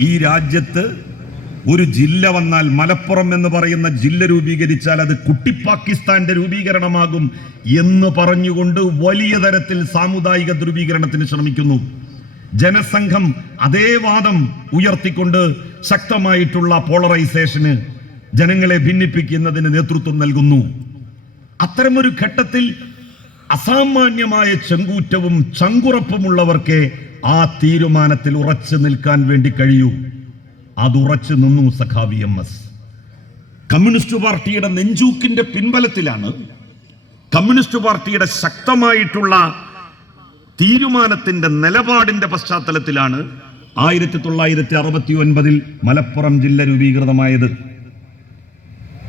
ഈ രാജ്യത്ത് ഒരു ജില്ല വന്നാൽ മലപ്പുറം എന്ന് പറയുന്ന ജില്ല രൂപീകരിച്ചാൽ അത് കുട്ടി പാകിസ്ഥാന്റെ രൂപീകരണമാകും എന്ന് പറഞ്ഞുകൊണ്ട് വലിയ തരത്തിൽ സാമുദായിക ധ്രുവീകരണത്തിന് ശ്രമിക്കുന്നു. ജനസംഘം അതേ വാദം ഉയർത്തിക്കൊണ്ട് ശക്തമായിട്ടുള്ള പോളറൈസേഷന് ജനങ്ങളെ ഭിന്നിപ്പിക്കുന്നതിന് നേതൃത്വം നൽകുന്നു. അത്തരമൊരു ഘട്ടത്തിൽ അസാമാന്യമായ ചെങ്കൂറ്റവും ചങ്കുറപ്പുമുള്ളവർക്ക് ആ തീരുമാനത്തിൽ ഉറച്ചു നിൽക്കാൻ വേണ്ടി കഴിയൂ. അത് ഉറച്ചു നിന്നു സഖാവി എം എസ്. കമ്മ്യൂണിസ്റ്റ് പാർട്ടിയുടെ നെഞ്ചൂക്കിന്റെ പിൻബലത്തിലാണ് കമ്മ്യൂണിസ്റ്റ് പാർട്ടിയുടെ ശക്തമായിട്ടുള്ള തീരുമാനത്തിന്റെ നിലപാടിന്റെ പശ്ചാത്തലത്തിലാണ് ആയിരത്തി തൊള്ളായിരത്തി അറുപത്തി ഒൻപതിൽ മലപ്പുറം ജില്ല രൂപീകൃതമായത്.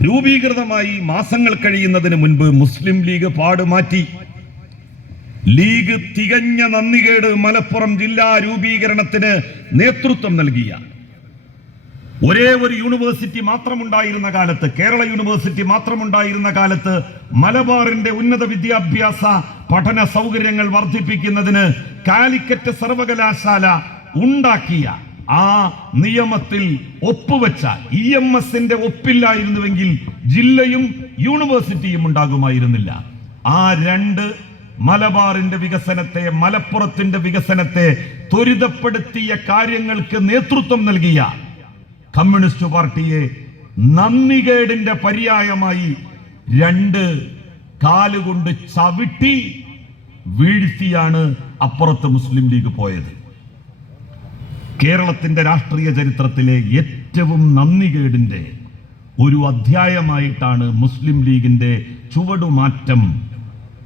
രൂപീകൃതമായി മാസങ്ങൾ കഴിയുന്നതിന് മുൻപ് മുസ്ലിം ലീഗ് പാടുമാറ്റി. ലീഗ് തികഞ്ഞ നന്ദികേട് മലപ്പുറം ജില്ലാ രൂപീകരണത്തിന് നേതൃത്വം നൽകിയ. ഒരേ ഒരു യൂണിവേഴ്സിറ്റി മാത്രമുണ്ടായിരുന്ന കാലത്ത് കേരള യൂണിവേഴ്സിറ്റി മാത്രമുണ്ടായിരുന്ന കാലത്ത് മലബാറിന്റെ ഉന്നത വിദ്യാഭ്യാസ പഠന സൗകര്യങ്ങൾ വർദ്ധിപ്പിക്കുന്നതിന് കാലിക്കറ്റ് സർവകലാശാല ഉണ്ടാക്കിയ ആ നിയമത്തിൽ ഒപ്പുവെച്ച ഇ എം എസിന്റെ ഒപ്പില്ലായിരുന്നുവെങ്കിൽ ജില്ലയും യൂണിവേഴ്സിറ്റിയും ഉണ്ടാകുമായിരുന്നില്ല. ആ രണ്ട് മലബാറിന്റെ വികസനത്തെ മലപ്പുറത്തിന്റെ വികസനത്തെ ത്വരിതപ്പെടുത്തിയ കാര്യങ്ങൾക്ക് നേതൃത്വം നൽകിയ കമ്മ്യൂണിസ്റ്റ് പാർട്ടിയെ നന്ദികേടിന്റെ പര്യായമായി രണ്ട് കാലുകൊണ്ട് ചവിട്ടി വീഴ്ത്തിയാണ് അപ്പുറത്ത് മുസ്ലിം ലീഗ് പോയത്. കേരളത്തിന്റെ രാഷ്ട്രീയ ചരിത്രത്തിലെ ഏറ്റവും നന്ദികേടിന്റെ ഒരു അധ്യായമായിട്ടാണ് മുസ്ലിം ലീഗിന്റെ ചുവടുമാറ്റം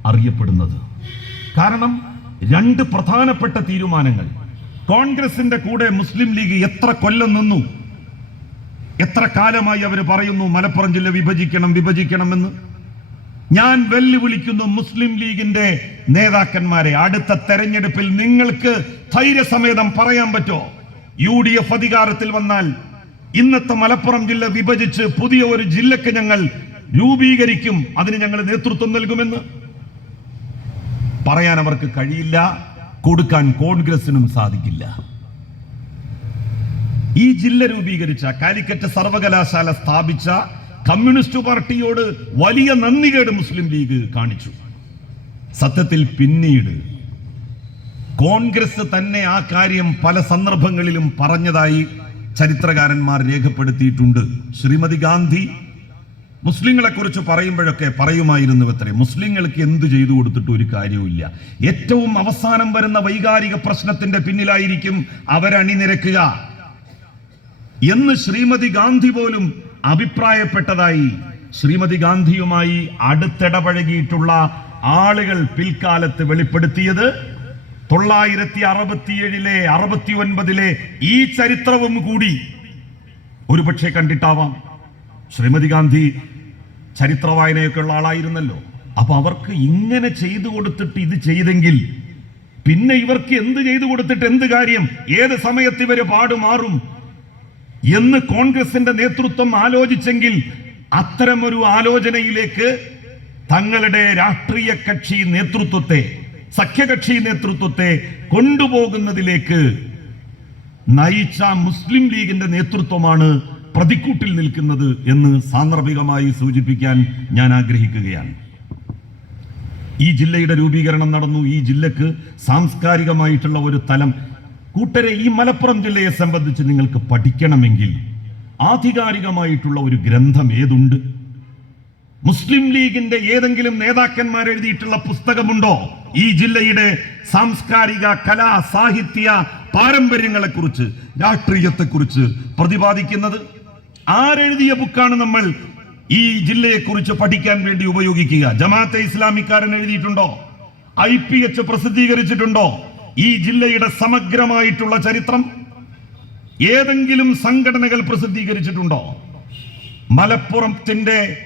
അറിയപ്പെടുന്നത്. കാരണം രണ്ട് പ്രധാനപ്പെട്ട തീരുമാനങ്ങൾ. കോൺഗ്രസിന്റെ കൂടെ മുസ്ലിം ലീഗ് എത്ര കൊല്ലം നിന്നു? എത്ര കാലമായി അവർ പറയുന്നു മലപ്പുറം ജില്ല വിഭജിക്കണം വിഭജിക്കണമെന്ന് ഞാൻ വെല്ലുവിളിക്കുന്നു മുസ്ലിം ലീഗിന്റെ നേതാക്കന്മാരെ അടുത്ത തെരഞ്ഞെടുപ്പിൽ നിങ്ങൾക്ക് ധൈര്യസമേതം പറയാൻ പറ്റോ? യു ഡി എഫ് അധികാരത്തിൽ വന്നാൽ ഇന്നത്തെ മലപ്പുറം ജില്ല വിഭജിച്ച് പുതിയ ഒരു ജില്ലക്ക് ഞങ്ങൾ രൂപീകരിക്കും അതിന് ഞങ്ങൾ നേതൃത്വം നൽകുമെന്ന്? പറയാൻ അവർക്ക് കഴിയില്ല കൊടുക്കാൻ കോൺഗ്രസിനും സാധിക്കില്ല. ഈ ജില്ല രൂപീകരിച്ച കാലിക്കറ്റ് സർവകലാശാല സ്ഥാപിച്ച കമ്മ്യൂണിസ്റ്റ് പാർട്ടിയോട് വലിയ നന്ദികേട് മുസ്ലിം ലീഗ് കാണിച്ചു. സത്യത്തിൽ പിന്നീട് കോൺഗ്രസ് തന്നെ ആ കാര്യം പല സന്ദർഭങ്ങളിലും പറഞ്ഞതായി ചരിത്രകാരന്മാർ രേഖപ്പെടുത്തിയിട്ടുണ്ട്. ശ്രീമതി ഗാന്ധി മുസ്ലിങ്ങളെ കുറിച്ച് പറയുമ്പോഴൊക്കെ പറയുമായിരുന്നു അത്രേ. മുസ്ലിങ്ങൾക്ക് എന്ത് ചെയ്തു കൊടുത്തിട്ട് ഒരു കാര്യവുമില്ല ഏറ്റവും അവസാനം വരുന്ന വൈകാരിക പ്രശ്നത്തിന്റെ പിന്നിലായിരിക്കും അവരണിനിരക്കുക. എന്ന് ശ്രീമതി ഗാന്ധി പോലും അഭിപ്രായപ്പെട്ടതായി ശ്രീമതി ഗാന്ധിയുമായി അടുത്തിടപഴകിയിട്ടുള്ള ആളുകൾ പിൽക്കാലത്ത് വെളിപ്പെടുത്തിയത് തൊള്ളായിരത്തി അറുപത്തിയേഴിലെ അറുപത്തി ഒൻപതിലെ ഈ ചരിത്രവും കൂടി ഒരുപക്ഷെ കണ്ടിട്ടാവാം. ശ്രീമതി ഗാന്ധി ചരിത്ര വായനയൊക്കെ ഉള്ള ആളായിരുന്നല്ലോ. അപ്പൊ അവർക്ക് ഇങ്ങനെ ചെയ്തു കൊടുത്തിട്ട് ഇത് ചെയ്തെങ്കിൽ പിന്നെ ഇവർക്ക് എന്ത് ചെയ്തു കൊടുത്തിട്ട് എന്ത് കാര്യം ഏത് സമയത്ത് ഇവർ പാടുമാറും എന്ന് കോൺഗ്രസിന്റെ നേതൃത്വം ആലോചിച്ചെങ്കിൽ അത്തരമൊരു ആലോചനയിലേക്ക് തങ്ങളുടെ രാഷ്ട്രീയ കക്ഷി നേതൃത്വത്തെ സഖ്യകക്ഷി നേതൃത്വത്തെ കൊണ്ടുപോകുന്നതിലേക്ക് നയിച്ച മുസ്ലിം ലീഗിന്റെ നേതൃത്വമാണ് പ്രതിക്കൂട്ടിൽ നിൽക്കുന്നത് എന്ന് സാന്ദർഭികമായി സൂചിപ്പിക്കാൻ ഞാൻ ആഗ്രഹിക്കുകയാണ്. ഈ ജില്ലയുടെ രൂപീകരണം നടന്നു. ഈ ജില്ലക്ക് സാംസ്കാരികമായിട്ടുള്ള ഒരു തലം. കൂട്ടരെ ഈ മലപ്പുറം ജില്ലയെ സംബന്ധിച്ച് നിങ്ങൾക്ക് പഠിക്കണമെങ്കിൽ ആധികാരികമായിട്ടുള്ള ഒരു ഗ്രന്ഥം ഏതുണ്ട്? മുസ്ലിം ലീഗിന്റെ ഏതെങ്കിലും നേതാക്കന്മാർ എഴുതിയിട്ടുള്ള പുസ്തകമുണ്ടോ? ഈ ജില്ലയുടെ സാംസ്കാരിക കലാ സാഹിത്യ പാരമ്പര്യങ്ങളെ കുറിച്ച് രാഷ്ട്രീയത്തെ കുറിച്ച് പ്രതിപാദിക്കുന്നത്? ആരെഴുതിയ ബുക്കാണ് നമ്മൾ ഈ ജില്ലയെ കുറിച്ച് പഠിക്കാൻ വേണ്ടി ഉപയോഗിക്കുക. ജമാഅത്തെ ഇസ്ലാമിക്കാരൻ എഴുതിയിട്ടുണ്ടോ? ഐ പി എച്ച് പ്രസിദ്ധീകരിച്ചിട്ടുണ്ടോ? ഈ ജില്ലയുടെ സമഗ്രമായിട്ടുള്ള ചരിത്രം? ഏതെങ്കിലും സംഘടനകൾ പ്രസിദ്ധീകരിച്ചിട്ടുണ്ടോ? മലപ്പുറത്തിന്റെ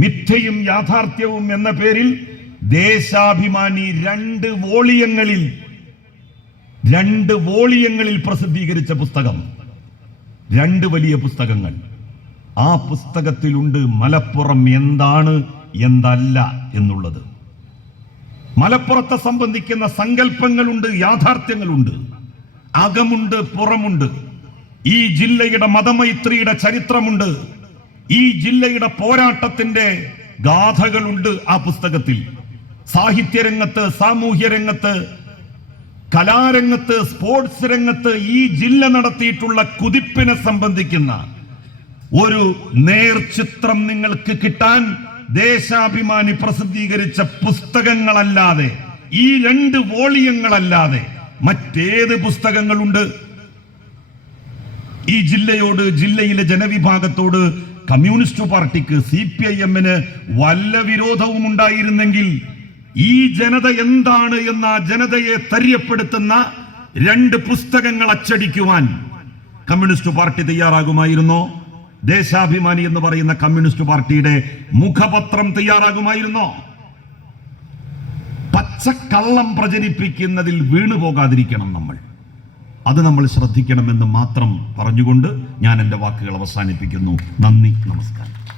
മിഥ്യയും യാഥാർത്ഥ്യവും എന്ന പേരിൽ ദേശാഭിമാനി രണ്ട് വോളിയങ്ങളിൽ രണ്ട് വോളിയങ്ങളിൽ പ്രസിദ്ധീകരിച്ച പുസ്തകം. രണ്ട് വലിയ പുസ്തകങ്ങൾ. ആ പുസ്തകത്തിലുണ്ട് മലപ്പുറം എന്താണ് എന്തല്ല എന്നുള്ളത്. മലപ്പുറത്തെ സംബന്ധിക്കുന്ന സങ്കല്പങ്ങളുണ്ട് യാഥാർത്ഥ്യങ്ങളുണ്ട്. അകമുണ്ട് പുറമുണ്ട്. ഈ ജില്ലയുടെ മതമൈത്രിയുടെ ചരിത്രമുണ്ട്. ഈ ജില്ലയുടെ പോരാട്ടത്തിന്റെ ഗാഥകളുണ്ട് ആ പുസ്തകത്തിൽ. സാഹിത്യരംഗത്ത് സാമൂഹ്യ രംഗത്ത് കലാരംഗത്ത് സ്പോർട്സ് രംഗത്ത് ഈ ജില്ല നടത്തിയിട്ടുള്ള കുതിപ്പിനെ സംബന്ധിക്കുന്ന ഒരു നേർചിത്രം നിങ്ങൾക്ക് കിട്ടാൻ ദേശാഭിമാനി പ്രസിദ്ധീകരിച്ച പുസ്തകങ്ങളല്ലാതെ ഈ രണ്ട് വോളിയങ്ങളല്ലാതെ മറ്റേത് പുസ്തകങ്ങളുണ്ട്. ഈ ജില്ലയോട് ജില്ലയിലെ ജനവിഭാഗത്തോട് കമ്മ്യൂണിസ്റ്റ് പാർട്ടിക്ക് സി പി ഐ എമ്മിന് വല്ല വിരോധവും ഉണ്ടായിരുന്നെങ്കിൽ ഈ ജനത എന്താണ് എന്ന ജനതയെ തര്യപ്പെടുത്തുന്ന രണ്ട് പുസ്തകങ്ങൾ അച്ചടിക്കുവാൻ കമ്മ്യൂണിസ്റ്റ് പാർട്ടി തയ്യാറാകുമായിരുന്നോ? ദേശാഭിമാനി എന്ന് പറയുന്ന കമ്മ്യൂണിസ്റ്റ് പാർട്ടിയുടെ മുഖപത്രം തയ്യാറാകുമായിരുന്നോ? പച്ചക്കള്ളം പ്രചരിപ്പിക്കുന്നതിൽ വീണു പോകാതിരിക്കണം നമ്മൾ. അത് നമ്മൾ ശ്രദ്ധിക്കണമെന്ന് മാത്രം പറഞ്ഞുകൊണ്ട് ഞാൻ എന്റെ വാക്കുകൾ അവസാനിപ്പിക്കുന്നു. നന്ദി നമസ്കാരം.